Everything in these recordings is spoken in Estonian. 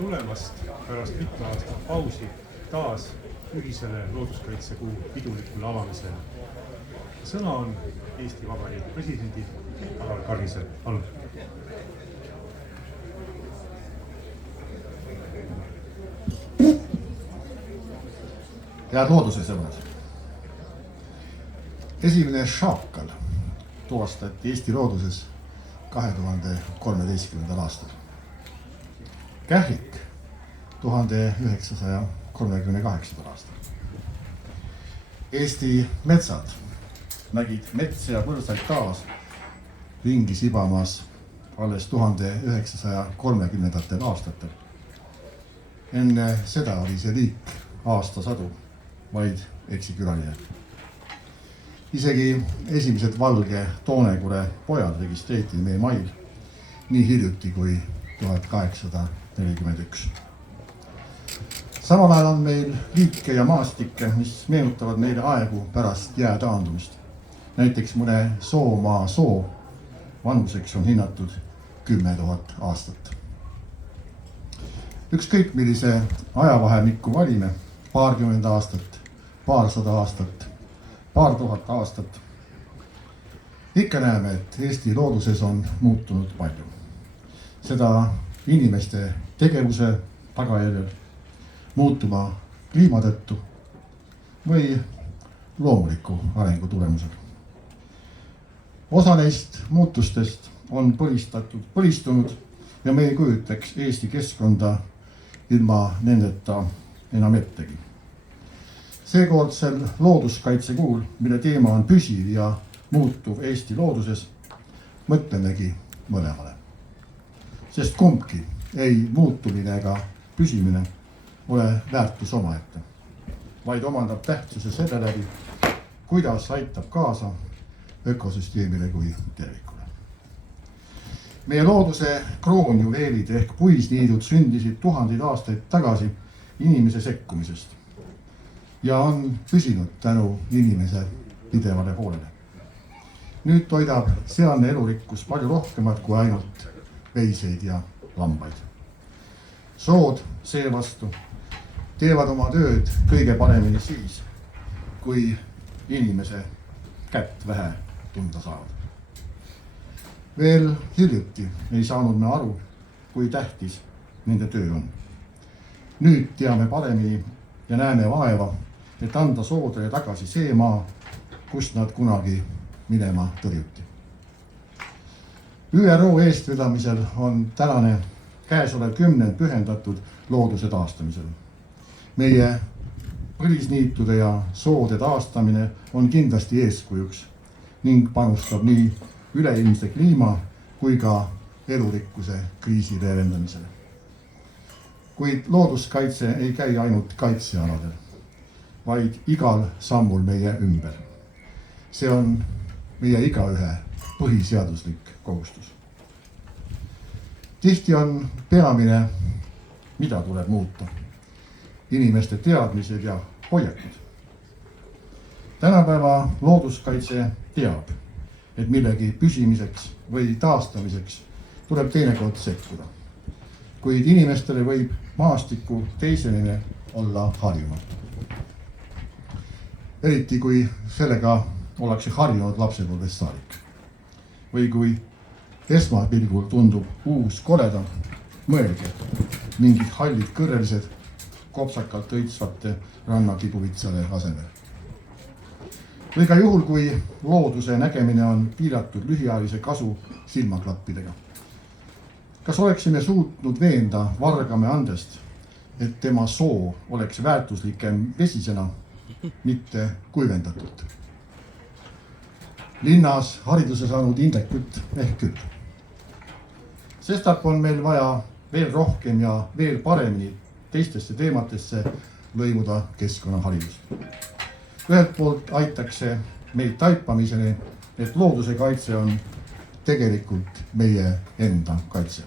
tulemast pärast mitu aastat pausi taas ühisele looduskaitsekuu pidulikule avamisele. Sõna on Eesti Vabariigi presidendil Alar Karisel. Palun. Head looduse sõbrad. Esimene šaakal tuvastati Eesti looduses 2013. aastal. Kährik 1938. aastal. Eesti metsad nägid metsa ja põrsaid taas ringi sibamas alles 1930. aastatel. Enne seda oli see liik aastasadu vaid eksikülaline. Isegi esimesed valge toonekure pojad registreeriti meie mail nii hiljuti kui 1841. Samal ajal on meil liike ja maastikke, mis meenutavad meile aegu pärast jää taandumist. Näiteks mõne soomaa soo vanuseks on hinnatud 10 000 aastat. Ükskõik millise ajavahemikku valime, paarkümmend aastat, paarsada aastat, paar tuhat aastat. Ikka näeme, et Eesti looduses on muutunud palju. Seda inimeste tegevuse tagajärjel, muutuma kliima tõttu või loomuliku arengu tulemusel. Osa neist muutustest on põlistunud ja me ei kujutaks Eesti keskkonda ilma nendeta enam ettegi. Seekordsel looduskaitsekuul, mille teema on püsiv ja muutuv Eesti looduses, mõtlemegi mõlemale. Sest kumbki, ei muutumine ega püsimine, ole väärtus omaette, vaid omandab tähtsuse selle läbi, kuidas aitab kaasa ökosüsteemile kui tervikule. Meie looduse kroonjuveelid ehk puisniidud sündisid tuhandeid aastaid tagasi inimese sekkumisest ja on püsinud tänu inimese pidevale hoolele. Nüüd toidab sealne elurikkus palju rohkemat kui ainult veiseid ja lambaid. Sood seevastu teevad oma tööd kõige paremini siis, kui inimese kätt vähe tunda saavad. Veel hiljuti ei saanud me aru, kui tähtis nende töö on. Nüüd teame paremini ja näeme vaeva, et anda soodele tagasi see maa, kust nad kunagi minema tõrjuti. ÜRO eestvedamisel on tänane käesolev kümnend pühendatud looduse taastamisel. Meie põlisniitude ja soode taastamine on kindlasti eeskujuks ning panustab nii üleilmse kliima kui ka elurikkuse kriisi leevendamisele. Kuid looduskaitse ei käi ainult kaitsealadel, vaid igal sammul meie ümber. See on meie igaühe põhiseaduslik kohustus. Tihti on peamine, mida tuleb muuta, inimeste teadmised ja hoiakud. Tänapäeva looduskaitse teab, et millegi püsimiseks või taastamiseks tuleb teinekord sekkuda. Kuid inimestele võib maastiku teiseline olla harjumatu. Eriti kui sellega ollakse harjunud lapsepõlvest saadik. Või kui esmapilgul tundub uus koleda, mõelge mingid hallid kõrrelised kopsakalt õitsvate rannakibuvitsale asemel. Või ka juhul, kui looduse nägemine on piiratud lühiajalise kasu silmaklappidega. Kas oleksime suutnud veenda Vargame Andest, et tema soo oleks väärtuslikem vesisena, mitte kuivendatult? Linnas hariduse saanud Indrekut ehk küll. Sestap on meil vaja veel rohkem ja veel paremini teistesse teematesse lõimuda keskkonnaharidust. Ühelt poolt aitaks see meid taipamiseni, et looduse kaitse on tegelikult meie enda kaitse.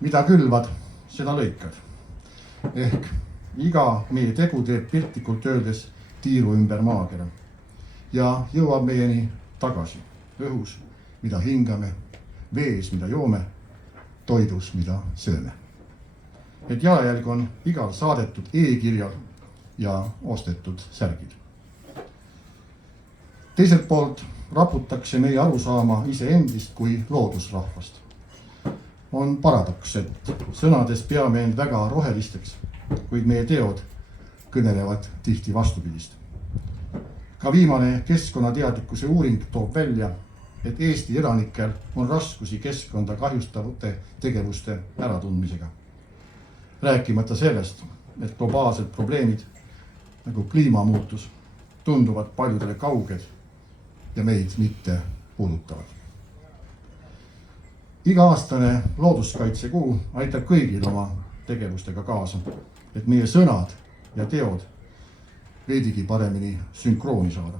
Mida külvad, seda lõikad. Ehk iga meie tegu teeb piltlikult öeldes tiiru ümber maakera ja jõuab meieni tagasi õhus, mida hingame, vees, mida joome toidus, mida sööme. Et jalajälg on igal saadetud e-kirjal ja ostetud särgil. Teiselt poolt raputakse meie arusaama iseendist kui loodusrahvast. On paradoks, et sõnades peame end väga rohelisteks, kuid meie teod kõnelevad tihti vastupidist. Ka viimane keskkonnateadlikkuse uuring toob välja, et Eesti elanikel on raskusi keskkonda kahjustavate tegevuste äratundmisega. Rääkimata sellest, et globaalsed probleemid nagu kliimamuutus tunduvad paljudele kauged ja meid mitte puudutavad. Iga-aastane looduskaitsekuu aitab kõigil oma tegevustega kaasa, et meie sõnad ja teod veidigi paremini sünkrooni saada.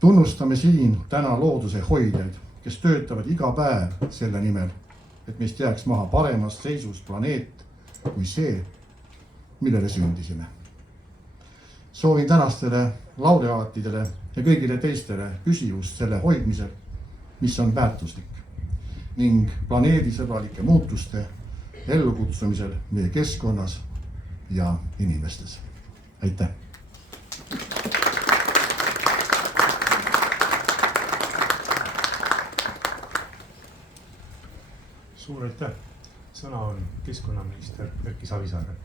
Tunnustame siin täna looduse hoidjaid, kes töötavad iga päev selle nimel, et meist jääks maha paremas seisus planeet kui see, millele sündisime. Soovin tänastele laureaatidele ja kõigile teistele püsivust selle hoidmisel, mis on väärtuslik, ning planeedisõbralike muutuste ellukutsumisel meie keskkonnas ja inimestes. Aitäh! Suur aitäh! Sõna on keskkonnaminister Erki Savisaare.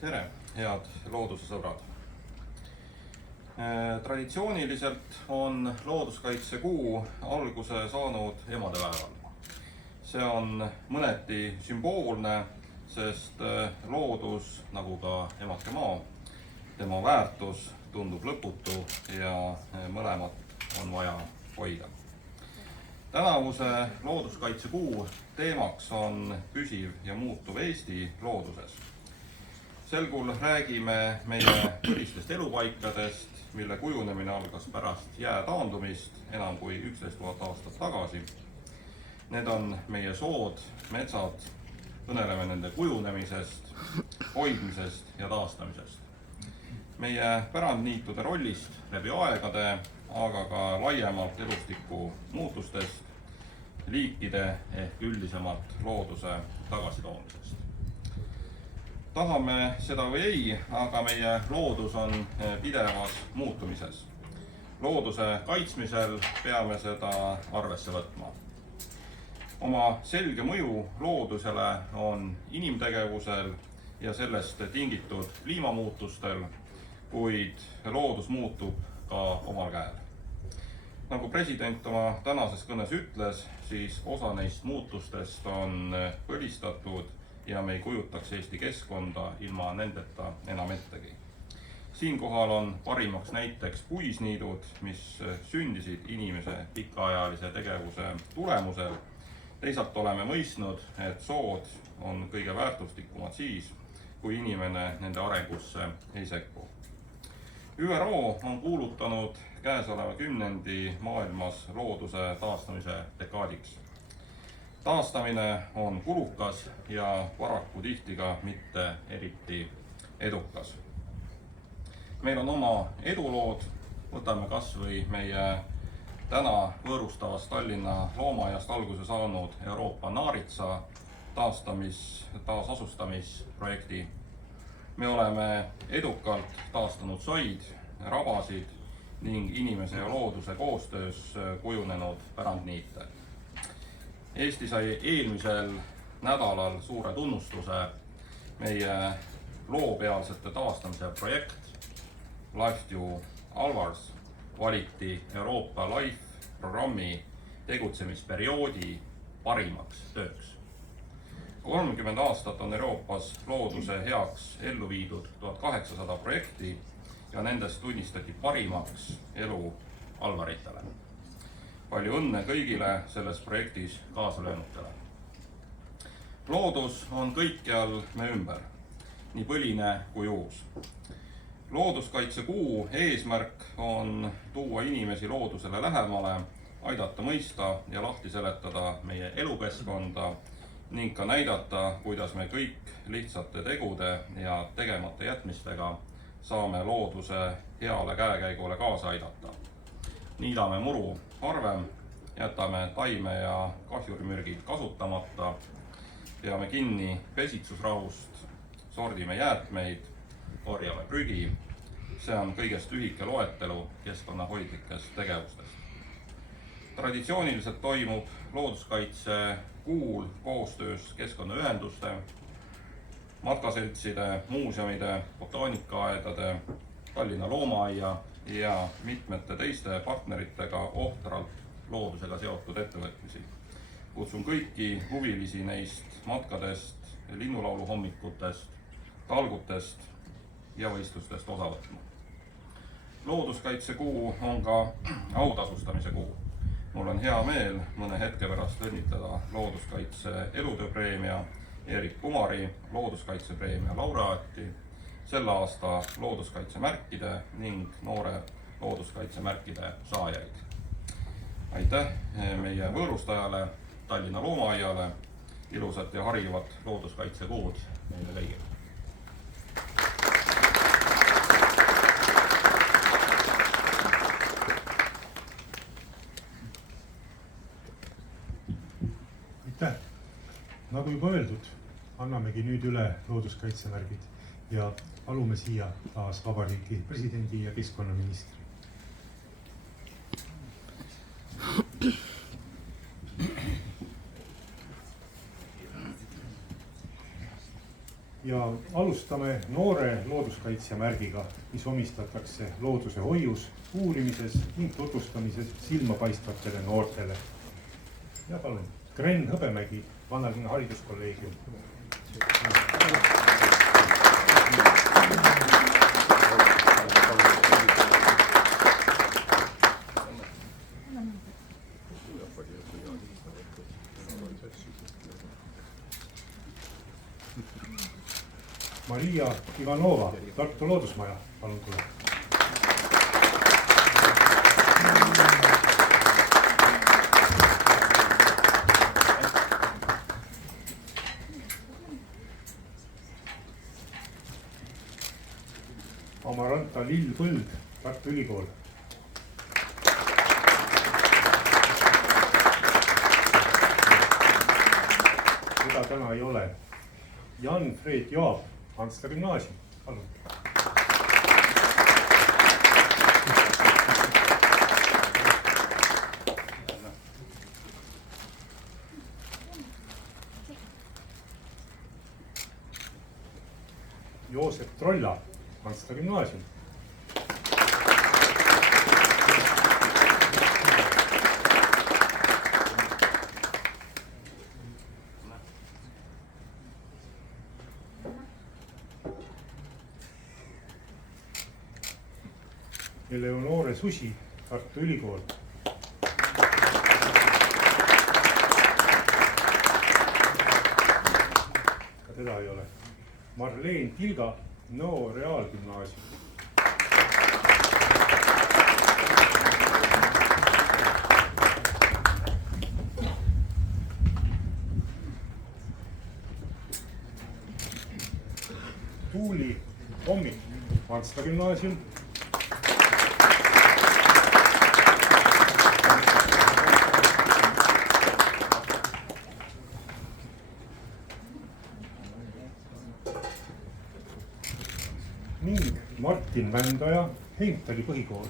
Tere, head loodusesõbrad! Traditsiooniliselt on looduskaitsekuu alguse saanud emadepäeval. See on mõneti sümboolne, sest loodus, nagu ka emake maa, tema väärtus tundub lõputu ja mõlemat on vaja hoida. Tänavuse looduskaitsekuu teemaks on püsiv ja muutuv Eesti looduses. Selgul räägime meie põlistest elupaikadest, mille kujunemine algas pärast jää taandumist enam kui 11 000 aastat tagasi. Need on meie sood, metsad, kõneleme nende kujunemisest, hoidmisest ja taastamisest. Meie pärandniitude rollist läbi aegade, aga ka laiemalt elustiku muutustest, liikide ehk üldisemalt looduse tagasitoomisest. Tahame seda või ei, aga meie loodus on pidevas muutumises. Looduse kaitsmisel peame seda arvesse võtma. Oma selge mõju loodusele on inimtegevusel ja sellest tingitud kliimamuutustel, kuid loodus muutub ka omal käel. Nagu president oma tänases kõnes ütles, siis osa neist muutustest on põlistatud ja me ei kujutaks Eesti keskkonda ilma nendeta enam ettegi. Siinkohal on parimaks näiteks puisniidud, mis sündisid inimese pikaajalise tegevuse tulemusel. Teisalt oleme mõistnud, et sood on kõige väärtuslikumad siis, kui inimene nende arengusse ei sekku. ÜRO on kuulutanud käesoleva kümnendi maailmas looduse taastamise dekaadiks. Taastamine on kulukas ja paraku tihti ka mitte eriti edukas. Meil on oma edulood, võtame kas või meie täna võõrustavast Tallinna loomaaiast alguse saanud Euroopa naaritsa taasasustamisprojekti. Me oleme edukalt taastanud soid, rabasid ning inimese ja looduse koostöös kujunenud pärandniite. Eesti sai eelmisel nädalal suure tunnustuse meie loopealsete taastamise projekt LifeView Alvars valiti Euroopa LIFE programmi tegutsemisperioodi parimaks tööks. 30 aastat on Euroopas looduse heaks ellu viidud 1800 projekti ja nendest tunnistati parimaks elu alvaritele. Palju õnne kõigile selles projektis kaasalöönutele. Loodus on kõikjal me ümber, nii põline kui uus. Looduskaitsekuu eesmärk on tuua inimesi loodusele lähemale, aidata mõista ja lahti seletada meie elukeskkonda ning ka näidata, kuidas me kõik lihtsate tegude ja tegemata jätmistega saame looduse heale käekäigule kaasa aidata. Niidame muru harvem, jätame taime- ja kahjurimürgid kasutamata, peame kinni pesitsusrahust, sordime jäätmeid, korjame prügi. See on kõigest lühike loetelu keskkonnahoidlikest tegevustest. Traditsiooniliselt toimub looduskaitse kuul koostöös keskkonnaühenduste, matkaseltside, muuseumide, botaanikaaedade, Tallinna Loomaaia ja mitmete teiste partneritega ohtralt loodusega seotud ettevõtmisi. Kutsun kõiki huvilisi neist matkadest, linnulaulu hommikutest, talgutest ja võistlustest osa võtma. Looduskaitsekuu on ka autasustamise kuu. Mul on hea meel mõne hetke pärast õnnitleda looduskaitse elutööpreemia Erik Kumari looduskaitsepreemia laureaati, selle aasta looduskaitsemärkide ning noore looduskaitsemärkide saajaid. Aitäh meie võõrustajale, Tallinna Loomaaiale, ilusat ja harivat looduskaitsekuud meile kõigile. Aitäh! Nagu juba öeldud, annamegi nüüd üle looduskaitsemärgid ja palume siia taas Vabariigi presidendi ja keskkonnaministri. Ja alustame noore looduskaitsemärgiga, mis omistatakse looduse hoius, uurimises ning tutvustamises silmapaistvatele noortele. Ja palun, Gren Hõbemägi, Vanalinna hariduskolleegium. Maria Ivanova, Tartu Loodusmaja, palun tule. Amaranta Lill-Põld, Tartu Ülikool. Seda täna ei ole. Jan-Fred Joab, Hansla gümnaasium, palun. Joosep Trolla, Hansla gümnaasium. Eleonore Susi, Tartu Ülikool. Ka teda ei ole. Marleen Tilga, Nõo Reaalgümnaasium. Tuuli Hommik, Hansla gümnaasium. Ning Martin Vändaja, Heimtali põhikool.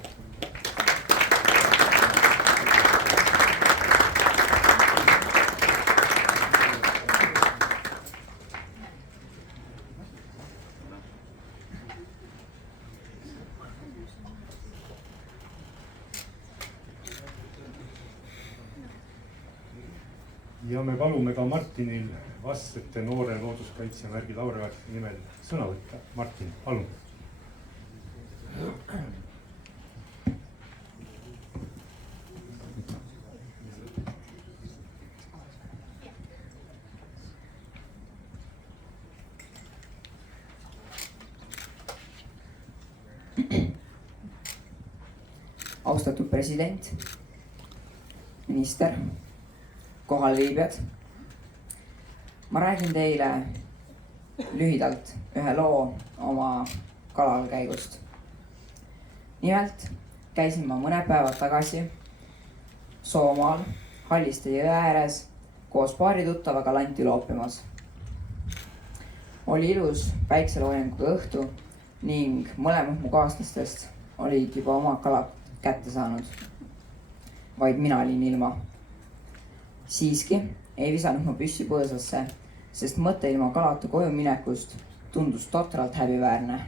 Ja me palume ka Martinil Vastsete noore looduskaitsemärgi laureaadi nimel sõna võtta. Martin, palun. Austatud president, minister, kohalviibijad. Ma räägin teile lühidalt ühe loo oma kalalkäigust. nimelt käisin ma mõned päevad tagasi Soomaal Halliste jõe ääres koos paari tuttavaga lanti loopimas. oli ilus päikseloojanguga õhtu ning mõlemad mu kaaslastest olid juba oma kalad kätte saanud. vaid mina olin ilma. siiski ei visanud ma püssi põõsasse, sest mõte ilma kalata koju minekust tundus totralt häbiväärne.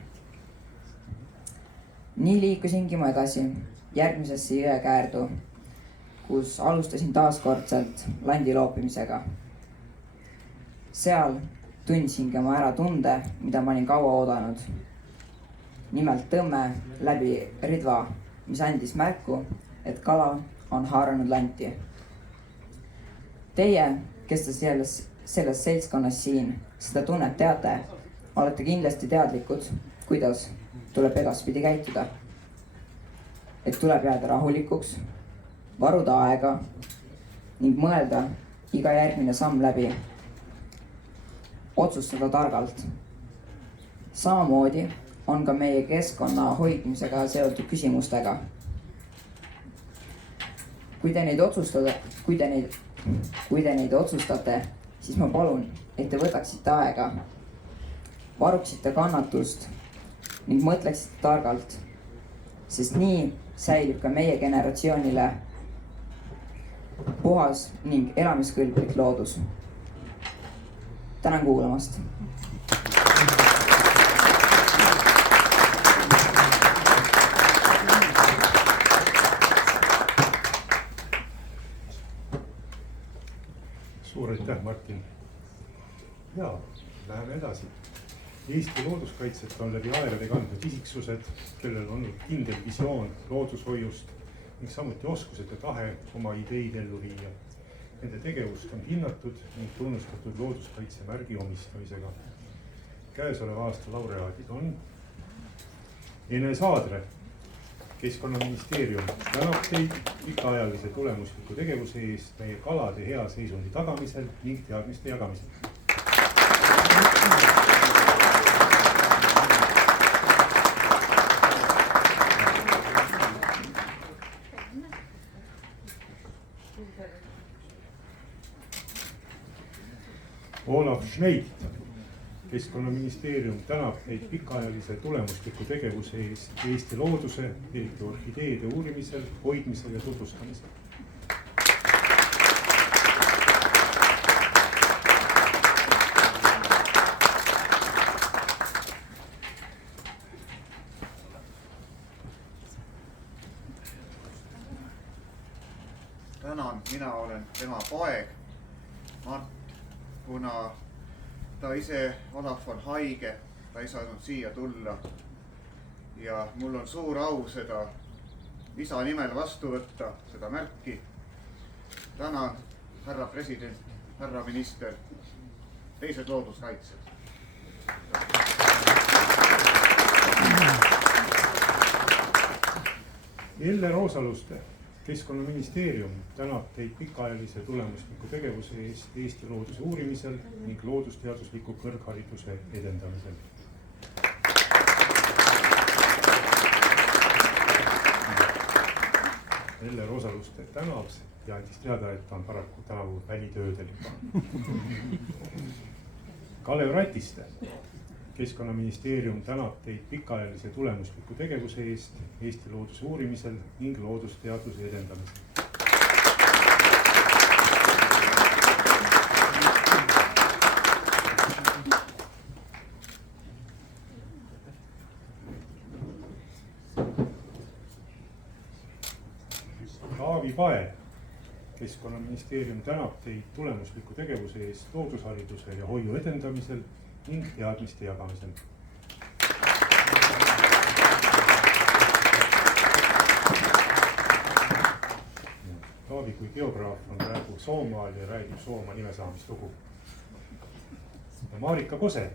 nii liikusingi ma edasi järgmisesse jõekäärdu, kus alustasin taaskordselt landi loopimisega. seal tundsingi ma ära tunde, mida ma olin kaua oodanud. nimelt tõmme läbi ridva, mis andis märku, et kala on haaranud lanti. Teie, kes te selles seltskonnas siin seda tunnet teate, olete kindlasti teadlikud, kuidas tuleb edaspidi käituda. et tuleb jääda rahulikuks, varuda aega ning mõelda iga järgmine samm läbi. otsustada targalt. samamoodi on ka meie keskkonna hoidmisega seotud küsimustega. kui te neid otsustate, siis ma palun, et te võtaksite aega, varuksite kannatust ning mõtleksite targalt, sest nii säilib ka meie generatsioonile puhas ning elamiskõlblik loodus. tänan kuulamast. suur aitäh, Martin. ja läheme edasi. Eesti looduskaitset on läbi aegade kandnud isiksused, kellel on olnud kindel visioon loodushoiust ning samuti oskused ja tahe oma ideid ellu viia. Nende tegevust on hinnatud ning tunnustatud looduskaitsemärgi omistamisega. Käesoleva aasta laureaadid on Ene Saadre. Keskkonnaministeerium tänab teid pikaajalise tulemusliku tegevuse eest meie kalade hea seisundi tagamisel ning teadmiste jagamisel. Olav Schneit. Keskkonnaministeerium tänab teid pikaajalise tulemusliku tegevuse eest Eesti looduse, eriti orhideede uurimisel, hoidmisel ja tutvustamisel. tänan, mina olen tema poeg Mart, kuna ta ise, Olav, on haige, ta ei saanud siia tulla ja mul on suur au seda isa nimel vastu võtta, seda märki. tänan, härra president, härra minister, teised looduskaitsjad. Elle Roosaluste. Keskkonnaministeerium tänab teid pikaajalise tulemusliku tegevuse eest Eesti looduse uurimisel ning loodusteadusliku kõrghariduse edendamisel. Elle Roosaluste tänab ja andis teada, et ta on paraku tänavu välitöödel juba. Kalev Ratiste. Keskkonnaministeerium tänab teid pikaajalise tulemusliku tegevuse eest Eesti looduse uurimisel ning loodusteaduse edendamisel. Taavi Pae. Keskkonnaministeerium tänab teid tulemusliku tegevuse eest loodushariduse ja hoiu edendamisel ning teadmiste jagamisel. Taavi kui geograaf on praegu Soomaal ja räägib Soomaa nimesaamislugu. Marika Kose.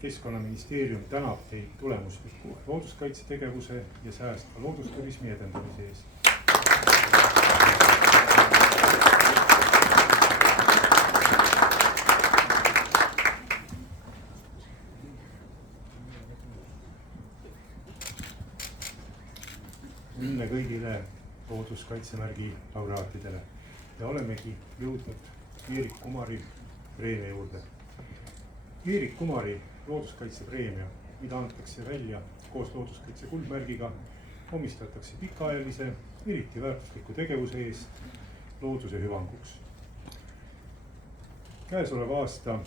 Keskkonnaministeerium tänab teid tulemusliku looduskaitsetegevuse ja säästva loodusturismi edendamise eest. õnne kõigile looduskaitsemärgi laureaatidele ja olemegi jõudnud Eerik Kumari preemia juurde. Eerik Kumari looduskaitsepreemia, mida antakse välja koos looduskaitse kuldmärgiga, omistatakse pikaajalise, eriti väärtusliku tegevuse eest looduse hüvanguks. Käesoleva aasta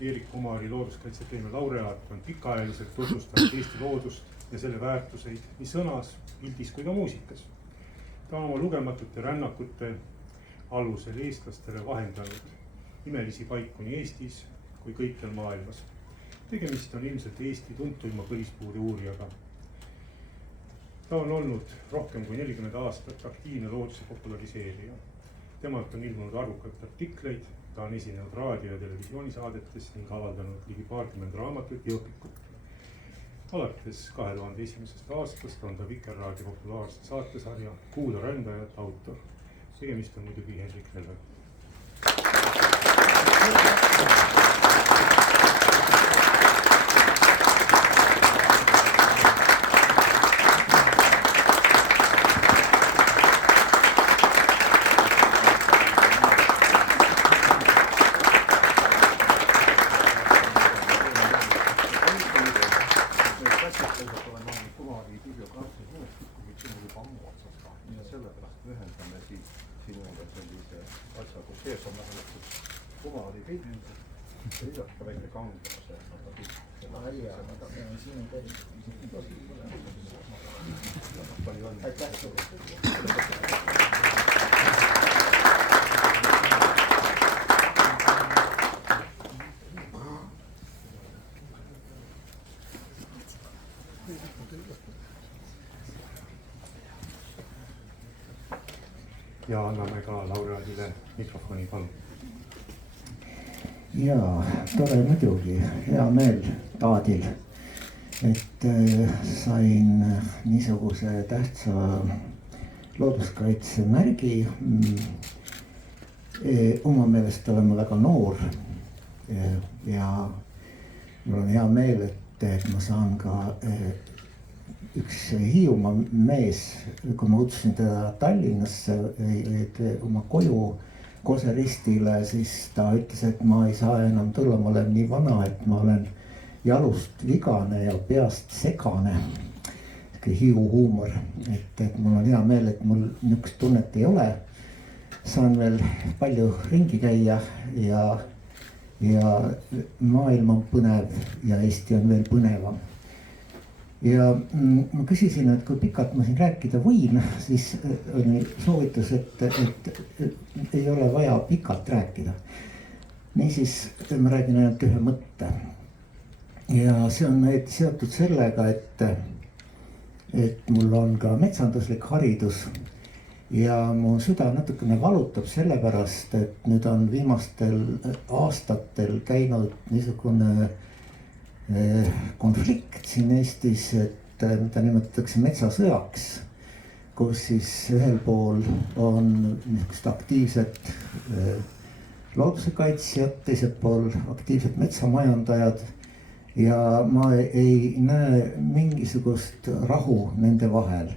Eerik Kumari looduskaitsepreemia laureaat on pikaajaliselt tutvustanud Eesti loodust ja selle väärtuseid nii sõnas, pildis kui ka muusikas. Ta on oma lugematute rännakute alusel eestlastele vahendanud imelisi paiku nii Eestis kui kõikjal maailmas. Tegemist on ilmselt Eesti tuntuima põlispuude uurijaga. Ta on olnud rohkem kui 40 aastat aktiivne looduse populariseerija. Temalt on ilmunud arvukalt artikleid, ta on esinenud raadio- ja televisioonisaadetes ning avaldanud ligi 20 raamatut ja õpikut. Alates 2001. aastast on ta Vikerraadio populaarse saatesarja Kuula rändajat autor. Tegemist on muidugi Hendrik Helve. Ja anname ka laureaadile mikrofoni, palun. Jaa, tore muidugi, hea meel Taadil, et sain niisuguse tähtsa looduskaitsemärgi. Oma meelest olen ma väga noor ja mul on hea meel, et ma saan ka üks Hiiumaa mees, kui ma kutsusin teda Tallinnasse oma koju Koseristile, siis ta ütles, et ma ei saa enam tulla, ma olen nii vana, et ma olen jalust vigane ja peast segane. Hiiu huumor, et mul on hea meel, et mul niisugust tunnet ei ole. Saan veel palju ringi käia ja maailm on põnev ja Eesti on veel põnevam. Ja ma küsisin, et kui pikalt ma siin rääkida võin, siis oli soovitus, et ei ole vaja pikalt rääkida. Niisiis ma räägin ainult ühe mõtte. Ja see on seotud sellega, et mul on ka metsanduslik haridus ja mu süda natukene valutab sellepärast, et nüüd on viimastel aastatel käinud niisugune konflikt siin Eestis, et mida nimetatakse metsasõjaks, kus siis ühel pool on niisugust aktiivset looduse kaitsjad, teisel pool aktiivsed metsamajandajad ja ma ei näe mingisugust rahu nende vahel.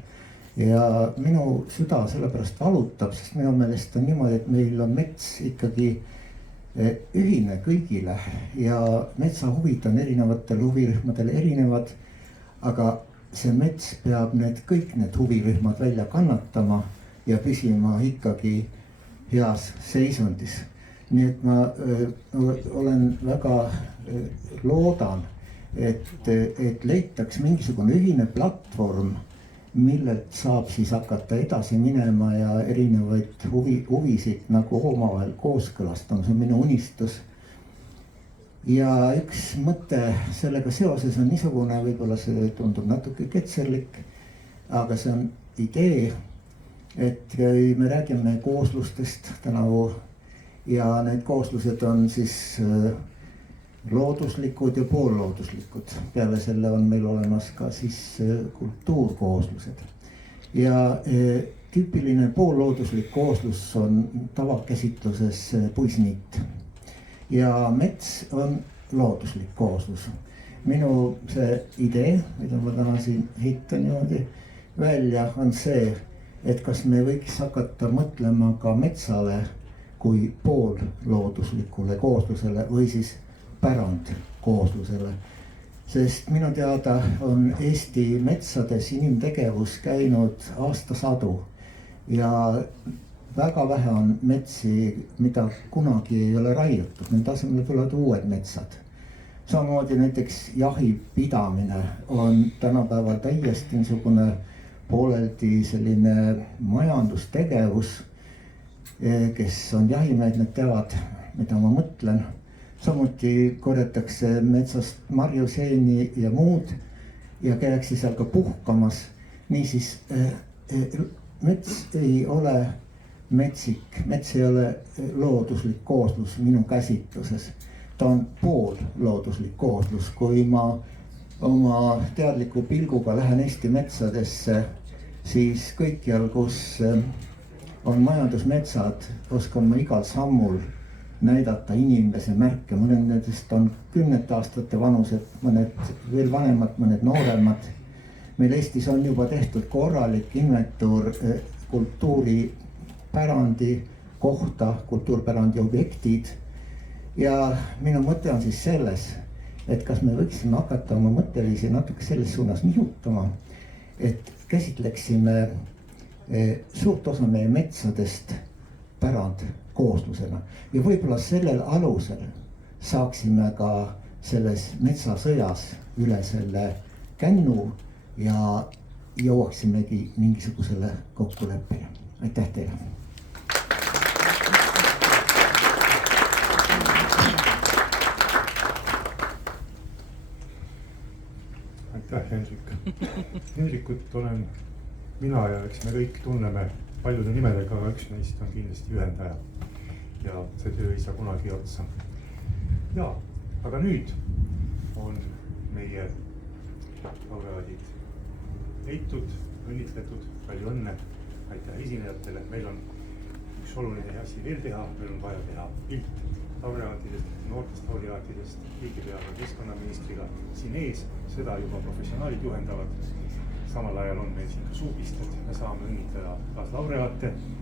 Ja minu süda sellepärast valutab, sest minu meelest on niimoodi, et meil on mets ikkagi ühine kõigile ja metsahuvid on erinevatel huvirühmadel erinevad, aga see mets peab kõik need huvirühmad välja kannatama ja püsima ikkagi heas seisundis. Nii et ma olen väga loodan, et leitaks mingisugune ühine platvorm, millelt saab siis hakata edasi minema ja erinevaid huvisid nagu omavahel kooskõlastama, see on minu unistus. Ja üks mõte sellega seoses on niisugune, võib-olla see tundub natuke ketserlik, aga see on idee, et me räägime kooslustest tänavu ja need kooslused on siis looduslikud ja poollooduslikud. Peale selle on meil olemas ka siis kultuurkooslused. Ja tüüpiline poollooduslik kooslus on tavakäsitluses puisniit. Ja mets on looduslik kooslus. Minu see idee, mida ma täna siin heitan niimoodi, välja, on see, et kas me võiks hakata mõtlema ka metsale kui poollooduslikule kooslusele või siis pärandkooslusele. Sest minu teada on Eesti metsades inimtegevus käinud aastasadu ja väga vähe on metsi, mida kunagi ei ole raiutud, nende asemele tulevad uued metsad. Samamoodi näiteks jahipidamine on tänapäeval täiesti niisugune pooleldi selline majandustegevus. Kes on jahimehed, need teavad, mida ma mõtlen. Samuti korjatakse metsast marjuseeni ja muud ja käiakse seal ka puhkamas. Niisiis mets ei ole metsik, mets ei ole looduslik kooslus minu käsitluses. Ta on poollooduslik kooslus. Kui ma oma teadliku pilguga lähen Eesti metsadesse, siis kõikjal, kus on majandusmetsad, oskan ma igal sammul näidata inimese märke. Mõned nendest on 10 aastate vanused, mõned veel vanemad, mõned nooremad. Meil Eestis on juba tehtud korralik inventuur kultuuripärandi kohta, kultuurpärandi objektid. Ja minu mõte on siis selles, et kas me võiksime hakata oma mõtteviisi natuke selles suunas nihutama, et käsitleksime suurt osa meie metsadest pärandkooslusena ja võib-olla sellel alusel saaksime ka selles metsasõjas üle selle kännu ja jõuaksimegi mingisugusele kokkuleppele. Aitäh teile! Aitäh, Hendrik! Hendrikut olen mina ja eks me kõik tunneme paljude nimedega, aga üks neist on kindlasti ühendaja. Ja see töö ei saa kunagi otsa. Ja, aga nüüd on meie laureaadid leitud, õnnitletud, palju õnne. Aitäh esinejatele. Meil on üks oluline asi veel teha. Meil on vaja teha pilt laureaatidest, noortest laureaatidest, riigipeale ja keskkonnaministriga siin ees. Seda juba professionaalid juhendavad. Samal ajal on meil siin ka suupisted, me saame õnnitleda laureaate.